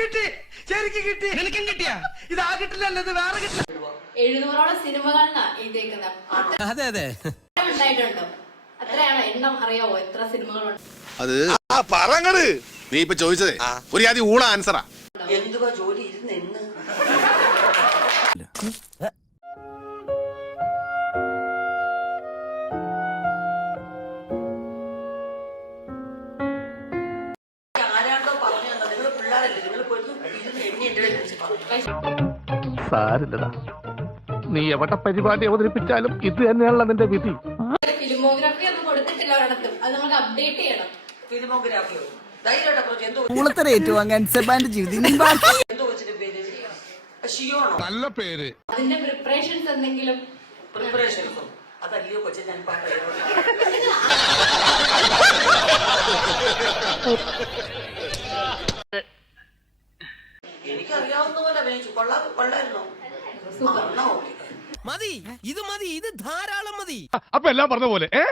കിട്ടി. ശരിക്കും കിട്ടി. നിനക്കും കിട്ടിയാ? ഇത് ആ കിട്ടില്ലല്ലോ ഇത് വേറെ കിട്ടില്ല. എഴുന്നൂറോളം സിനിമകളാണ് എഴുതിയേക്കുന്നത് അത്ര അതെ അതെ. ഉണ്ടായിട്ടുണ്ടോ. അത്രയാണോ എണ്ണം അറിയാവോ എത്ര സിനിമകളുണ്ട്? അത് പറങ്ങട്. നീ ഇപ്പൊ ചോദിച്ചതേ. ഒരു ആദ്യം ഊള ആൻസറാ എന്തുവാ ജോലി ഇരുന്ന് സാരില്ലടാ. നീ എവിടെ പരിപാടി അവതരിപ്പിച്ചാലും ഇത് തന്നെയാണല്ലോ നിന്റെ വിധി. ഫിലിമോഗ്രാഫി ഒന്നും കൊടുത്തിട്ടില്ല ഒരിടത്തും. അത് നമുക്ക് അപ്ഡേറ്റ് ചെയ്യണം. ഫിലിമോഗ്രാഫിയോ ധൈര്യമായിട്ട് കുറച്ച് എന്തോ കൂളത്തര ഏറ്റുവാങ്ങാൻ സെബാന്റെ ജീവിതം ബാക്കി. എന്തോ വെച്ചിട്ട് പേര് ഷിയോണോ നല്ല പേര്. അതിന്റെ പ്രിപ്പറേഷൻസ് എന്തെങ്കിലും? അതല്ലയോ കൊച്ചു ഞാൻ പറയാം അഭിനയിച്ചു കൊള്ളാ കൊള്ളായിരുന്നോ. മതി. ഇത് മതി. ഇത് ധാരാളം മതി. അപ്പൊ എല്ലാം പറഞ്ഞ പോലെ ഏ?